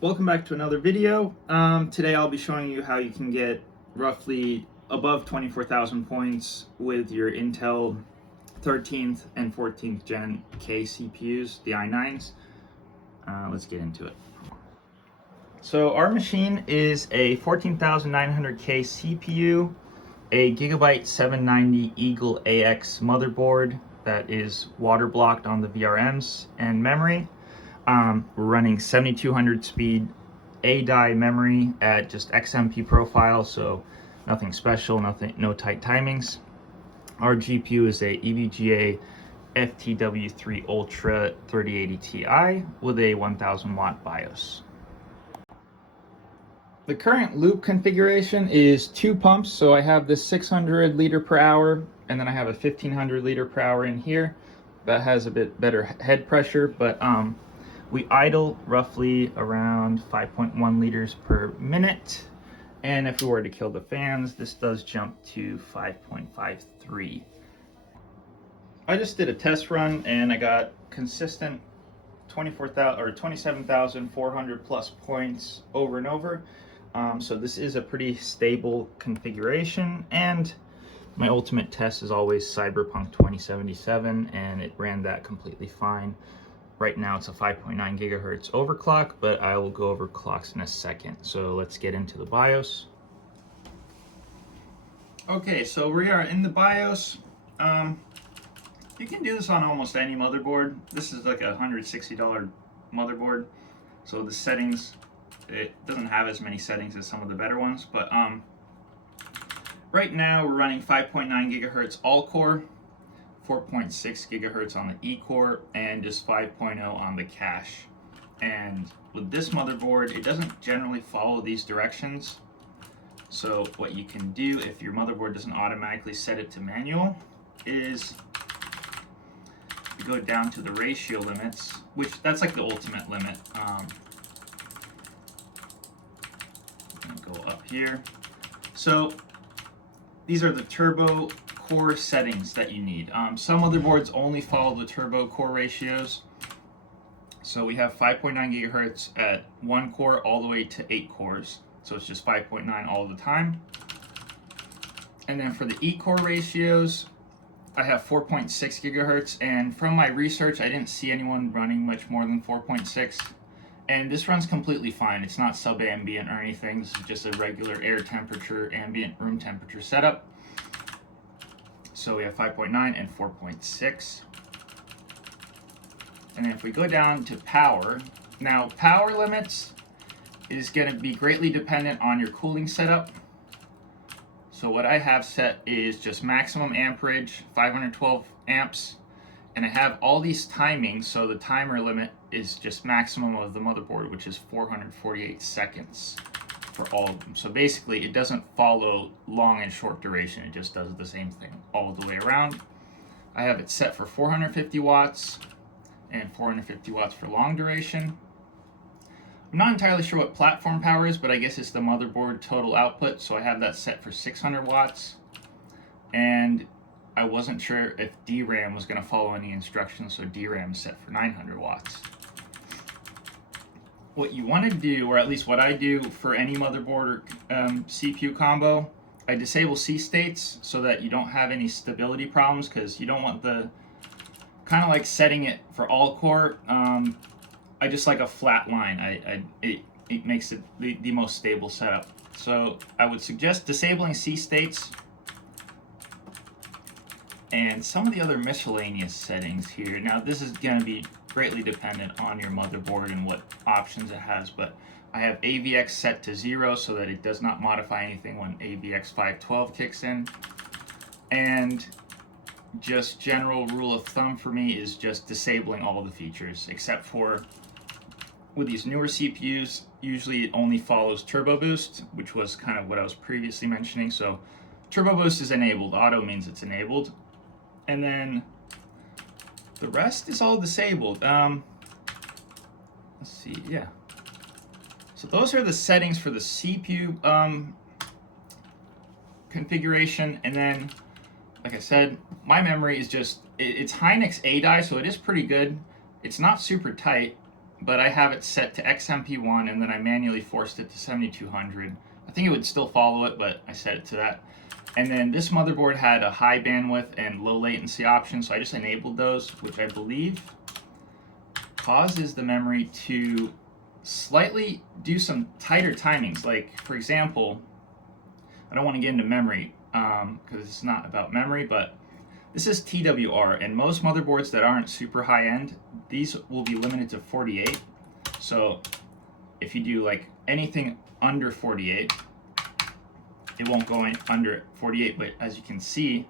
Welcome back to another video. Today I'll be showing you how you can get roughly above 24,000 points with your Intel 13th and 14th Gen K CPUs, the i9s. Let's get into it. So our machine is a 14,900K CPU, a Gigabyte 790 Eagle AX motherboard that is water blocked on the VRMs and memory. We're running 7200 speed A-die memory at just XMP profile, so nothing special, no tight timings. Our GPU is a EVGA FTW3 Ultra 3080 Ti with a 1000 watt BIOS. The current loop configuration is 2 pumps, so I have this 600 liter per hour, and then I have a 1500 liter per hour in here. That has a bit better head pressure, but we idle roughly around 5.1 liters per minute. And if we were to kill the fans, this does jump to 5.53. I just did a test run and I got consistent 24,000 or 27,400 plus points over and over. So this is a pretty stable configuration, and my ultimate test is always Cyberpunk 2077, and it ran that completely fine. Right now it's a 5.9 gigahertz overclock, but I will go over clocks in a second. So let's get into the BIOS. Okay, so we are in the BIOS. You can do this on almost any motherboard. This is like a $160 motherboard. So the settings, it doesn't have as many settings as some of the better ones, but right now we're running 5.9 gigahertz all-core, 4.6 gigahertz on the E-core, and just 5.0 on the cache. And with this motherboard, it doesn't generally follow these directions. So what you can do if your motherboard doesn't automatically set it to manual is you go down to the ratio limits, which that's like the ultimate limit. Go up here. So these are the turbo core settings that you need. Some motherboards only follow the turbo core ratios. So we have 5.9 gigahertz at 1 core all the way to 8 cores. So it's just 5.9 all the time. And then for the E-core ratios, I have 4.6 gigahertz. And from my research, I didn't see anyone running much more than 4.6. And this runs completely fine. It's not sub-ambient or anything. This is just a regular air temperature, ambient room temperature setup. So we have 5.9 and 4.6. And then if we go down to power, now power limits is going to be greatly dependent on your cooling setup. So what I have set is just maximum amperage, 512 amps. And I have all these timings, so the timer limit is just maximum of the motherboard, which is 448 seconds for all of them. So basically it doesn't follow long and short duration, it just does the same thing all the way around. I have it set for 450 watts and 450 watts for long duration. I'm not entirely sure what platform power is, but I guess it's the motherboard total output, so I have that set for 600 watts. And I wasn't sure if DRAM was going to follow any instructions, so DRAM is set for 900 watts. What you want to do, or at least what I do for any motherboard or CPU combo, I disable C states so that you don't have any stability problems, because you don't want the, kind of like setting it for all core, I just like a flat line. It makes it the most stable setup. So I would suggest disabling C states and some of the other miscellaneous settings here. Now this is going to be greatly dependent on your motherboard and what options it has, but I have AVX set to 0 so that it does not modify anything when AVX 512 kicks in. And just general rule of thumb for me is just disabling all the features, except for with these newer CPUs, usually it only follows turbo boost, which was kind of what I was previously mentioning. So turbo boost is enabled, auto means it's enabled. And then the rest is all disabled. Let's see, yeah. So those are the settings for the CPU configuration. And then, like I said, my memory is just, it's Hynix A-die, so it is pretty good. It's not super tight. but I have it set to XMP1, and then I manually forced it to 7200. I think it would still follow it, but I set it to that. And then this motherboard had a high bandwidth and low latency option, so I just enabled those, which I believe causes the memory to slightly do some tighter timings. Like, for example, I don't want to get into memory because it's not about memory, but this is TWR, and most motherboards that aren't super high end, these will be limited to 48. So if you do like anything under 48, it won't go in under 48, but as you can see,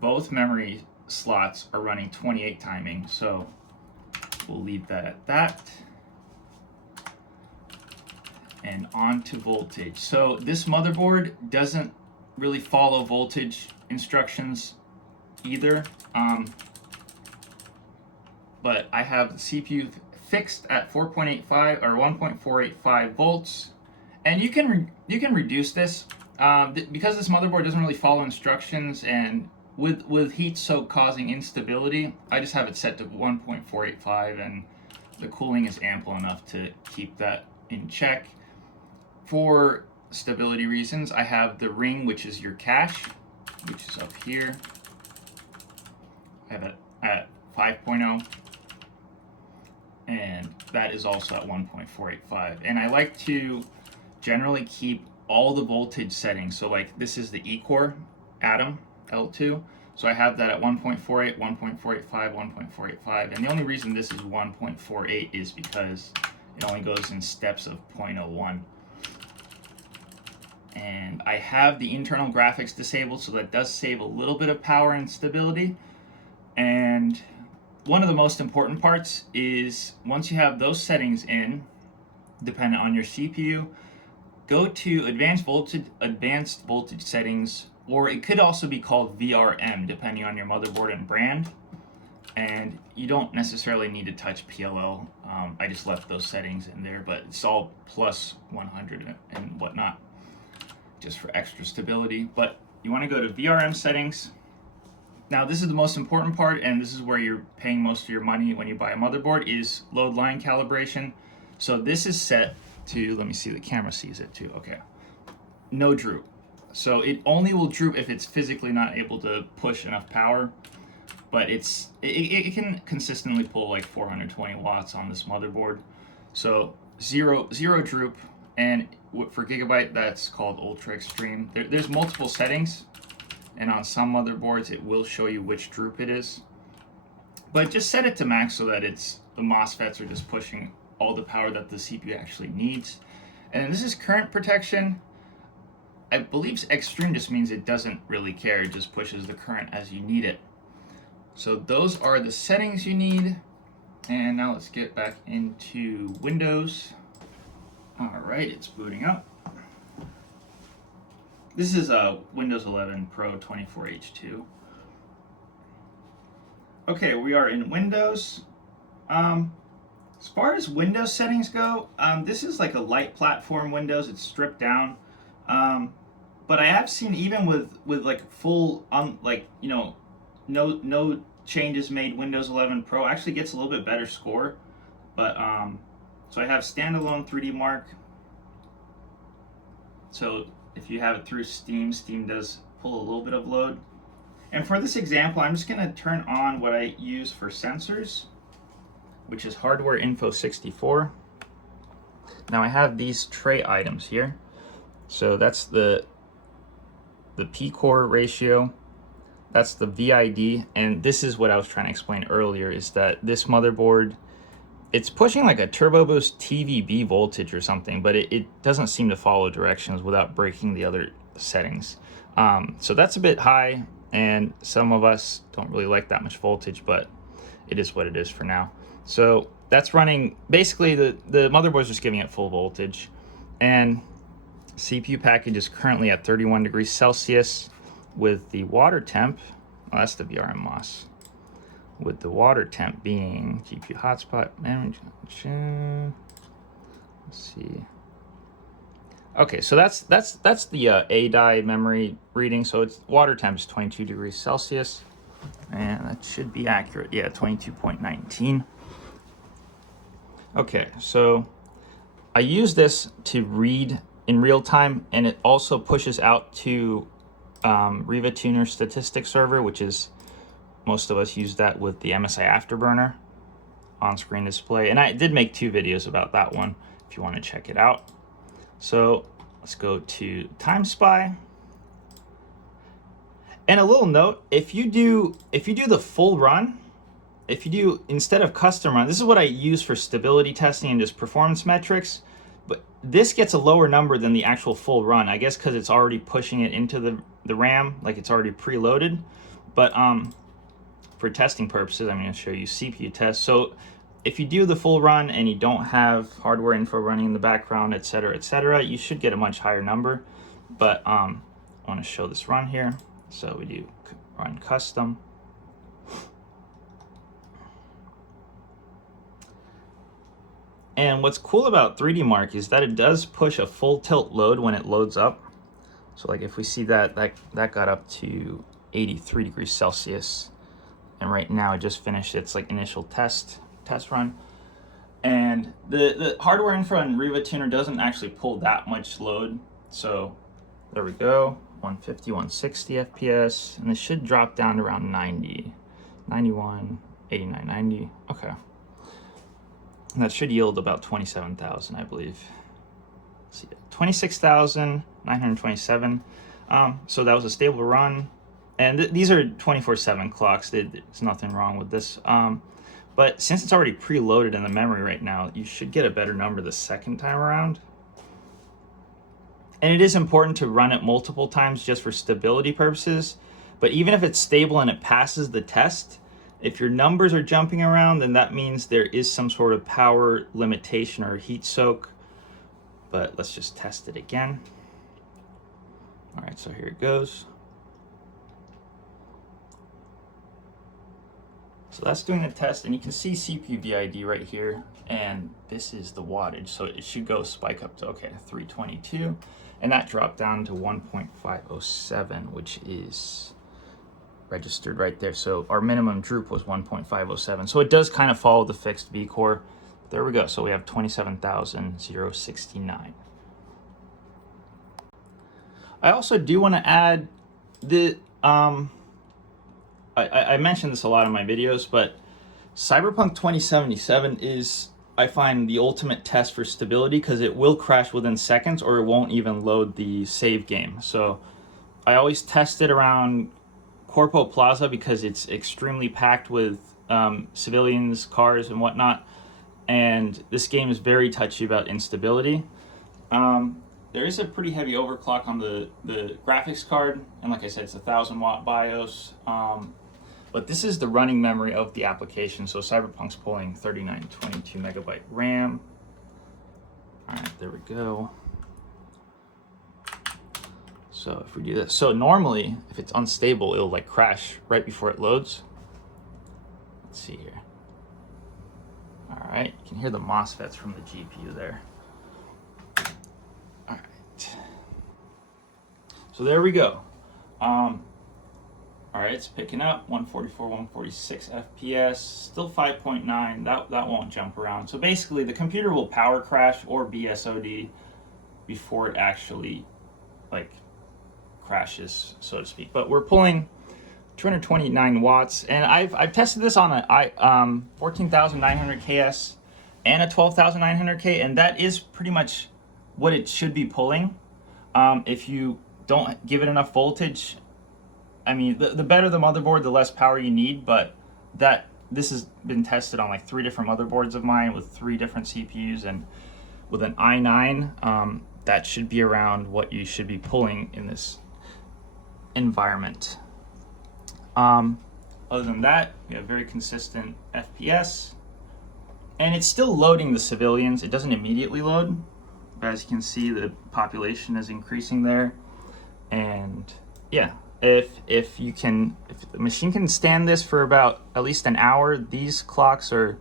both memory slots are running 28 timing, so we'll leave that at that. And on to voltage. So this motherboard doesn't really follow voltage instructions either, but I have the CPU fixed at 4.85 or 1.485 volts, and you can reduce this because this motherboard doesn't really follow instructions, and with heat soak causing instability, I just have it set to 1.485, and the cooling is ample enough to keep that in check. For stability reasons, I have the ring, which is your cache, which is up here. I have it at 5.0, and that is also at 1.485. And I like to generally keep all the voltage settings. So like this is the E-core Atom L2. So I have that at 1.48, 1.485, 1.485. And the only reason this is 1.48 is because it only goes in steps of 0.01. And I have the internal graphics disabled, so that does save a little bit of power and stability. And one of the most important parts is once you have those settings in, dependent on your CPU, go to advanced voltage settings, or it could also be called VRM depending on your motherboard and brand. And you don't necessarily need to touch PLL. I just left those settings in there, but it's all plus 100 and whatnot, just for extra stability. But you want to go to VRM settings. Now this is the most important part, and this is where you're paying most of your money when you buy a motherboard, is load line calibration. So this is set to, let me see, the camera sees it too, okay. No droop. So it only will droop if it's physically not able to push enough power, but it can consistently pull like 420 watts on this motherboard. So zero droop, and for Gigabyte that's called Ultra Extreme. There's multiple settings, and on some motherboards it will show you which droop it is. But just set it to max so that the MOSFETs are just pushing all the power that the CPU actually needs. And this is current protection. I believe extreme just means it doesn't really care, it just pushes the current as you need it. So those are the settings you need. And now let's get back into Windows. All right, it's booting up. This is a Windows 11 Pro 24H2. Okay, we are in Windows. As far as Windows settings go, this is like a light platform Windows. It's stripped down. But I have seen even with like full no changes made, Windows 11 Pro actually gets a little bit better score. But so I have standalone 3DMark. So if you have it through Steam, Steam does pull a little bit of load. And for this example, I'm just going to turn on what I use for sensors, which is Hardware Info 64. Now I have these tray items here. So that's the P-core ratio, that's the VID, and this is what I was trying to explain earlier, is that this motherboard, it's pushing like a Turbo Boost TVB voltage or something, but it doesn't seem to follow directions without breaking the other settings. So that's a bit high, and some of us don't really like that much voltage, but it is what it is for now. So that's running, basically the motherboard's just giving it full voltage, and CPU package is currently at 31 degrees Celsius with the water temp, well, that's the VRM MOS, with the water temp being GPU hotspot, memory, let's see. Okay, so that's the A-die memory reading. So it's water temp is 22 degrees Celsius, and that should be accurate. Yeah, 22.19. Okay, so I use this to read in real time, and it also pushes out to Riva Tuner Statistics Server, which is, most of us use that with the MSI Afterburner on-screen display. And I did make 2 videos about that one if you want to check it out. So let's go to Timespy. And a little note, if you do the full run, if you do, instead of custom run, this is what I use for stability testing and just performance metrics, but this gets a lower number than the actual full run, I guess because it's already pushing it into the RAM, like it's already preloaded. But for testing purposes, I'm going to show you CPU tests. So if you do the full run and you don't have hardware info running in the background, etc., you should get a much higher number. But I want to show this run here. So we do run custom. And what's cool about 3DMark is that it does push a full tilt load when it loads up. So like if we see that got up to 83 degrees Celsius. And right now it just finished its like initial test run. And the hardware info in Riva Tuner doesn't actually pull that much load. So there we go, 150, 160 FPS, and it should drop down to around 90, 91, 89, 90. Okay. And that should yield about 27,000, I believe. Let's see, 26,927. So that was a stable run. And these are 24/7 clocks. There's nothing wrong with this. But since it's already preloaded in the memory right now, you should get a better number the second time around. And it is important to run it multiple times just for stability purposes. But even if it's stable and it passes the test, if your numbers are jumping around, then that means there is some sort of power limitation or heat soak. But let's just test it again. All right, so here it goes. So that's doing the test, and you can see CPU VID right here, and this is the wattage. So it should go spike up to, okay, 322, and that dropped down to 1.507, which is registered right there. So our minimum droop was 1.507. So it does kind of follow the fixed V-core. There we go. So we have 27,069. I also do want to add the, I mentioned this a lot in my videos, but Cyberpunk 2077 is, I find, the ultimate test for stability because it will crash within seconds or it won't even load the save game. So I always test it around Corpo Plaza because it's extremely packed with civilians, cars, and whatnot. And this game is very touchy about instability. There is a pretty heavy overclock on the graphics card, and like I said, it's a 1000-watt BIOS. But this is the running memory of the application. So Cyberpunk's pulling 3922 megabyte RAM. All right, there we go. So if we do this, so normally if it's unstable, it'll like crash right before it loads. Let's see here. All right, you can hear the MOSFETs from the GPU there. All right. So there we go. All right, it's picking up 144, 146 FPS, still 5.9. That won't jump around. So basically, the computer will power crash or BSOD before it actually like crashes, so to speak. But we're pulling 229 watts, and I've tested this on a 14,900 KS and a 12,900 K, and that is pretty much what it should be pulling. If you don't give it enough voltage, I mean, the better the motherboard, the less power you need, but this has been tested on like 3 different motherboards of mine with 3 different CPUs, and with an i9, that should be around what you should be pulling in this environment. Other than that, we have very consistent FPS, and it's still loading the civilians. It doesn't immediately load, but as you can see, the population is increasing there. And yeah, if the machine can stand this for about at least an hour, these clocks are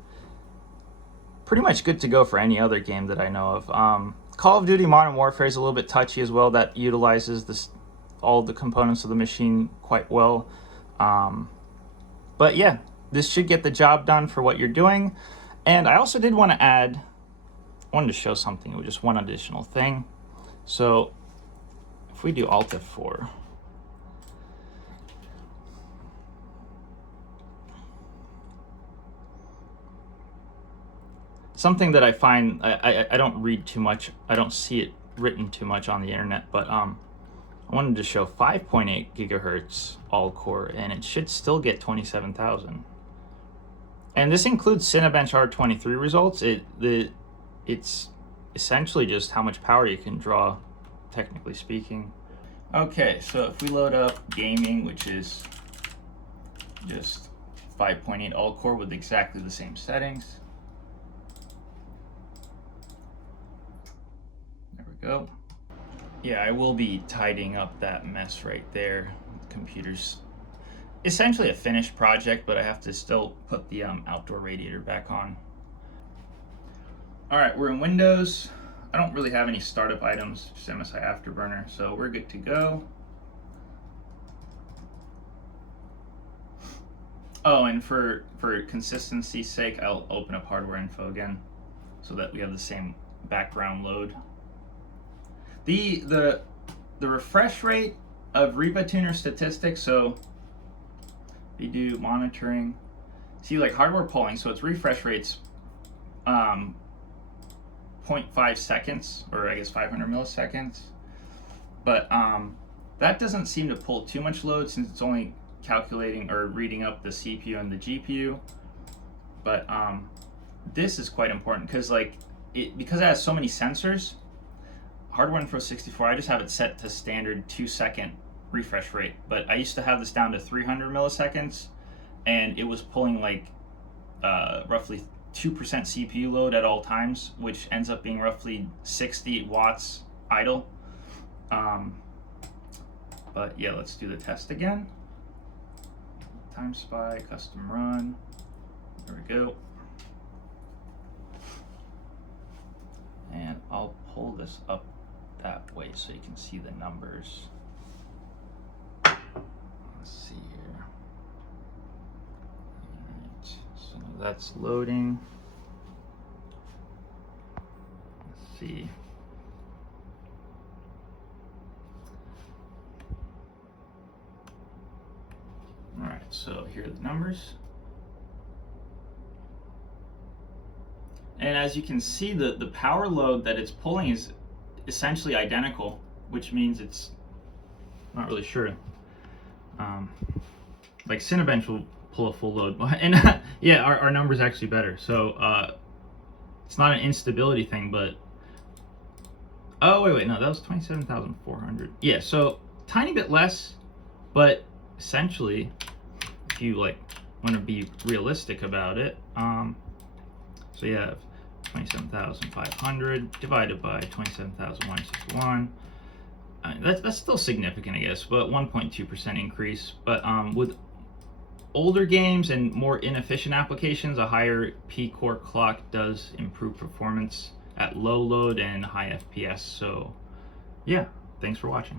pretty much good to go for any other game that I know of. Call of Duty Modern Warfare is a little bit touchy as well. That utilizes all the components of the machine quite well. But yeah, this should get the job done for what you're doing. And I also did want to add, I wanted to show something with just one additional thing. So if we do Alt F4, something that I find, I don't read too much, I don't see it written too much on the internet, but I wanted to show 5.8 gigahertz all core, and it should still get 27,000. And this includes Cinebench R23 results. It's essentially just how much power you can draw, technically speaking. Okay, so if we load up gaming, which is just 5.8 all core with exactly the same settings. There we go. Yeah, I will be tidying up that mess right there. The computer's essentially a finished project, but I have to still put the outdoor radiator back on. All right, we're in Windows. I don't really have any startup items, just MSI Afterburner, so we're good to go. Oh, and for consistency's sake, I'll open up hardware info again so that we have the same background load. The refresh rate of RepaTuner statistics, so we do monitoring, see like hardware polling, so its refresh rate's 0.5 seconds, or I guess 500 milliseconds, but that doesn't seem to pull too much load since it's only calculating or reading up the CPU and the GPU. But this is quite important because because it has so many sensors, Hardware Info 64, I just have it set to standard 2-second refresh rate, but I used to have this down to 300 milliseconds, and it was pulling like roughly 2% CPU load at all times, which ends up being roughly 60 watts idle. But yeah, let's do the test again. Timespy, custom run. There we go. And I'll pull this up that way so you can see the numbers. Let's see here. Alright, so that's loading. Let's see. Alright, so here are the numbers. And as you can see, the power load that it's pulling is essentially identical, which means it's not really sure. Like Cinebench will pull a full load, and yeah, our number's actually better. So it's not an instability thing, but oh wait, no, that was 27,400. Yeah, so tiny bit less, but essentially, if you like want to be realistic about it, so you have 27,500 divided by 27,161. That's still significant, I guess, but 1.2% increase. But with older games and more inefficient applications, a higher P-core clock does improve performance at low load and high FPS. So yeah, thanks for watching.